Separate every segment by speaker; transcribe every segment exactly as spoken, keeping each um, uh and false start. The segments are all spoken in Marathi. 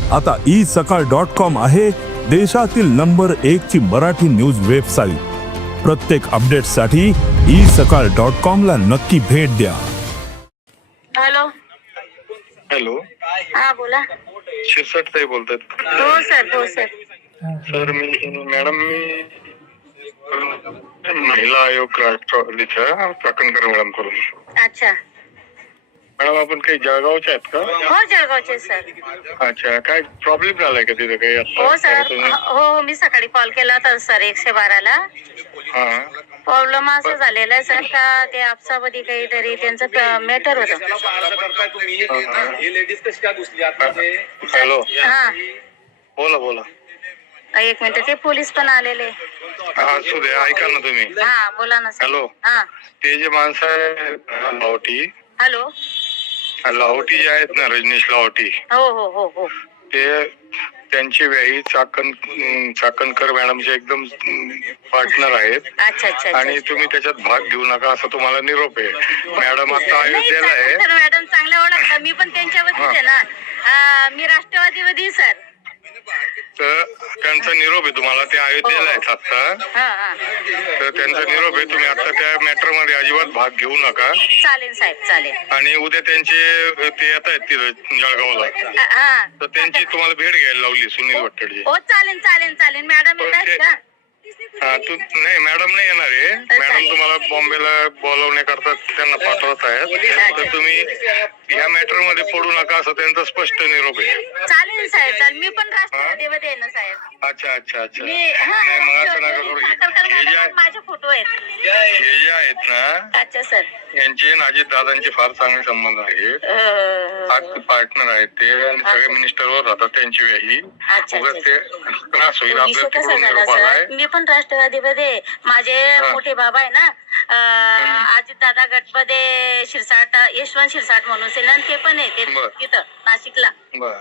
Speaker 1: आता ई सकाळ डॉट कॉम आहे देशातील नंबर एक ची मराठी न्यूज वेबसाईट। प्रत्येक अपडेटसाठी ई सकाळ डॉट कॉम ला नक्की भेट द्या।
Speaker 2: हॅलो
Speaker 3: हॅलो,
Speaker 2: हा बोला।
Speaker 3: शिरसाट ताई बोलतात?
Speaker 2: हो सर, हो सर।
Speaker 3: सर मी मॅडम मी महिला आयोग राष्ट्रवादीच्या चाकणकर मॅडम करून।
Speaker 2: अच्छा
Speaker 3: मॅडम आपण काही जळगावच्या आहेत का?
Speaker 2: हो जळगावचे सर।
Speaker 3: अच्छा, काय प्रॉब्लेम झालाय का तिथे काही आता?
Speaker 2: हो सर, हो हो मी सकाळी कॉल केला होता सर एकशे बाराला।
Speaker 3: हा,
Speaker 2: प्रॉब्लेम असं झालेला आहे सर का ते आपसामध्ये काहीतरी त्यांचं मॅटर होतं।
Speaker 3: हॅलो,
Speaker 2: हा
Speaker 3: बोला बोला।
Speaker 2: एक मिनिट, ते पोलीस पण आलेले।
Speaker 3: हा असू दे, ऐका ना तुम्ही।
Speaker 2: हा बोला ना सर।
Speaker 3: हॅलो,
Speaker 2: हा
Speaker 3: ते जे माणसं आहे लाहोटी,
Speaker 2: हॅलो
Speaker 3: लाहोटी जे आहेत ना, रजनीश लाहोटी,
Speaker 2: हो हो हो हो
Speaker 3: ते त्यांची व्याही चाकण चाकणकर मॅडमचे एकदम पार्टनर आहेत।
Speaker 2: अच्छा अच्छा।
Speaker 3: आणि तुम्ही त्याच्यात भाग घेऊ नका असं तुम्हाला निरोप आहे। मॅडम आता अयोध्येला आहे।
Speaker 2: मॅडम चांगल्या ओळखतात, मी पण त्यांच्यावरतीच आहे ना, मी राष्ट्रवादीवरती सर।
Speaker 3: तर त्यांचा निरोप आहे तुम्हाला, ते अयोध्येला आहेत आता। तर त्यांचा निरोप आहे, तुम्ही आता त्या मॅटर मध्ये अजिबात भाग घेऊ नका।
Speaker 2: चालेल साहेब, चालेल।
Speaker 3: आणि उद्या त्यांचे ते येत आहेत तिथं जळगावला, तर त्यांची तुम्हाला भेट घ्यायला लावली सुनील वट्टडजी।
Speaker 2: हो चालेल चालेल चालेल। मॅडम येत आहेत का?
Speaker 3: हा तू नाही, मॅडम नाही येणार आहे। मॅडम तुम्हाला बॉम्बेला बोलवण्याकरता त्यांना पाठवत आहेत, तर तुम्ही ह्या मॅटर मध्ये पडू नका असं त्यांचा स्पष्ट निरोप आहे।
Speaker 2: चालेल साहेब, चालेल। मी पण राष्ट्रवादीमध्ये आहे ना साहेब।
Speaker 3: अच्छा अच्छा अच्छा।
Speaker 2: मी हा
Speaker 3: मग असं नका करू। हे जे
Speaker 2: माझे फोटो आहेत,
Speaker 3: हे जे आहेत ना,
Speaker 2: अच्छा सर,
Speaker 3: यांचे अजित दादांचे फार चांगले संबंध आहेत। पार्टनर आहेत ते, आणि सगळे मिनिस्टरवर राहतात त्यांची व्याही। उगाच ते त्रास होईल आपल्याला तिकडून निरोप आलाय।
Speaker 2: मी पण राष्ट्रवादीमध्ये, माझे मोठे बाबा आहे ना अजित दादा गटमध्ये शिरसाट, यशवंत शिरसाट म्हणून सेना, ते पण आहे तिथं नाशिकला।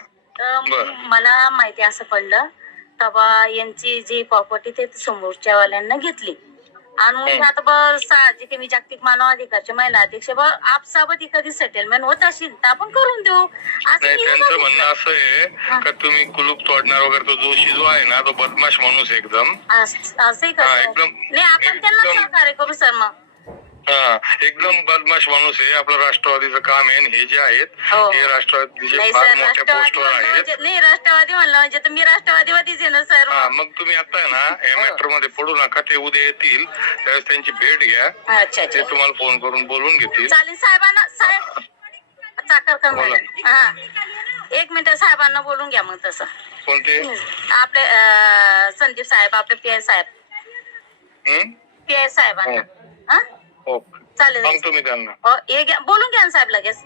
Speaker 2: मला माहिती असं पडलं तेव्हा यांची जी प्रॉपर्टी ते समोरच्या वाल्यांना घेतली, आणि आता बस साहजिक मी जागतिक मानव अधिकारचे महिला अध्यक्ष, आपसाबत कधी सेटलमेंट होत असेल तर आपण करून देऊ असं
Speaker 3: त्यांचं म्हणणं असं आहे का तुम्ही कुलूप तोडणार वगैरे, तो जोशी जो आहे ना तो बदमाश माणूस एकदम
Speaker 2: असंही कसं नाही, आपण त्यांना सहकार्य करू सर। मग
Speaker 3: हा, एकदम बदमाश माणूस आहे। आपलं राष्ट्रवादीचं काम आहे। हे जे आहेत हे राष्ट्रवादीचे फार मोठ्या पोस्टवर आहेत।
Speaker 2: नाही, राष्ट्रवादी म्हणलं म्हणजे तर मी राष्ट्रवादीवरतीच आहे ना सर।
Speaker 3: हा, मग तुम्ही आता आहे ना या मॅटर मध्ये पडू नका। ते उद्या येतील, त्यावेळेस त्यांची भेट घ्या।
Speaker 2: अच्छा,
Speaker 3: ते तुम्हाला फोन करून बोलून घेतील।
Speaker 2: चालेल साहेबांना, साहेब चाकणकर मॅडम, हा एक मिनिट, साहेबांना बोलून घ्या मग तसं।
Speaker 3: कोणते?
Speaker 2: आपले संदीप साहेब, आपले पी आय साहेब, पी आय साहेबांना। हा चालेल,
Speaker 3: सांगतो मी त्यांना।
Speaker 2: बोलून घ्या ना साहेब लगेच।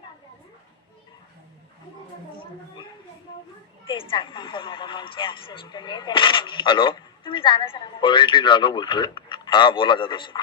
Speaker 2: ते चाकणकर मॅडमचे असिस्टंट।
Speaker 4: हॅलो,
Speaker 2: तुम्ही जाना सर।
Speaker 3: पॉलिटी जाधव बोलतोय।
Speaker 4: हा बोला जाधव सर।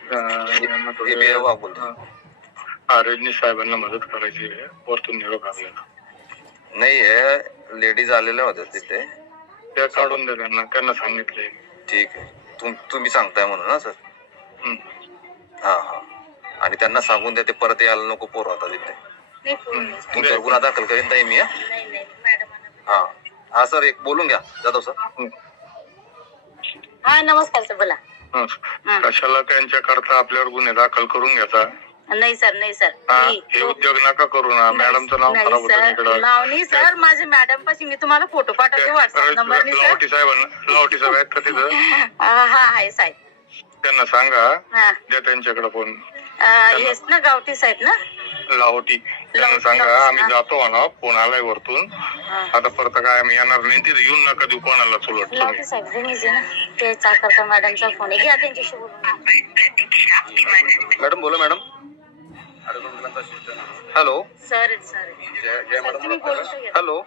Speaker 4: बोलतो
Speaker 3: हा, रजनीश साहेबांना मदत करायची आहे, वरतून निरोप आपल्याला
Speaker 4: नाही आहे। लेडीज आलेल्या होत्या तिथे,
Speaker 3: त्या काढून द्या त्यांना, त्यांना सांगितलंय।
Speaker 4: ठीक आहे, तुम तुम्ही सांगताय म्हणून ना सर।
Speaker 3: हम्म,
Speaker 4: हा हा, आणि त्यांना सांगून द्या ते परत यायला नको पोर होता तिथे। तुमच्यावर गुन्हा दाखल करीन ताई मी। हा हा सर, एक बोलून घ्या जाधव सर।
Speaker 2: हा नमस्कार सर, बोला।
Speaker 3: कशाला त्यांच्या करता आपल्यावर गुन्हे दाखल करून घ्यायचा?
Speaker 2: नाही सर, नाही सर,
Speaker 3: हे उद्योग नका करू ना। मॅडमचं नाव खराब होतं इकडं।
Speaker 2: नाव नाही सर, माझे मॅडम पाशी मी तुम्हाला फोटो पाठवते व्हॉट्सअप नंबर।
Speaker 3: लाहोटी साहेबांना, लाहोटी साहेब आहेत का तिथं?
Speaker 2: हा आहे साहेब।
Speaker 3: त्यांना सांगा, द्या त्यांच्याकडे फोन।
Speaker 2: येस ना, गावठी साहेब ना,
Speaker 3: लाहोटी, त्यांना सांगा आम्ही जातो म्हणा, फोन आलाय वरतून। आता परत काय आम्ही येणार नाही, तिथे येऊन नका देऊ कोणाला चुलट।
Speaker 2: लाहोटी साहेब तुम्हीच ना, ते चाकणकर मॅडमचा फोन आहे, घ्या त्यांच्याशी बोलून।
Speaker 4: मॅडम बोला मॅडम। हॅलो
Speaker 2: सर, सर
Speaker 4: जय मॅडम। हॅलो,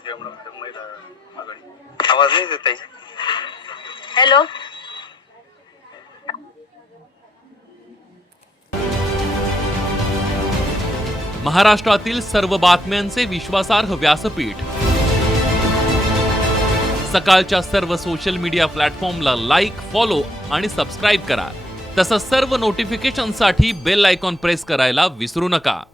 Speaker 4: आवाज नाही येत ताई।
Speaker 2: हॅलो,
Speaker 5: महाराष्ट्रातील सर्व बातम्यांचे विश्वासार्ह व्यासपीठ, सकाळच्या सर्व सोशल मीडिया प्लॅटफॉर्मला लाईक, फॉलो आणि सबस्क्राईब करा। तसंच सर्व नोटिफिकेशनसाठी बेल आयकॉन प्रेस करायला विसरू नका।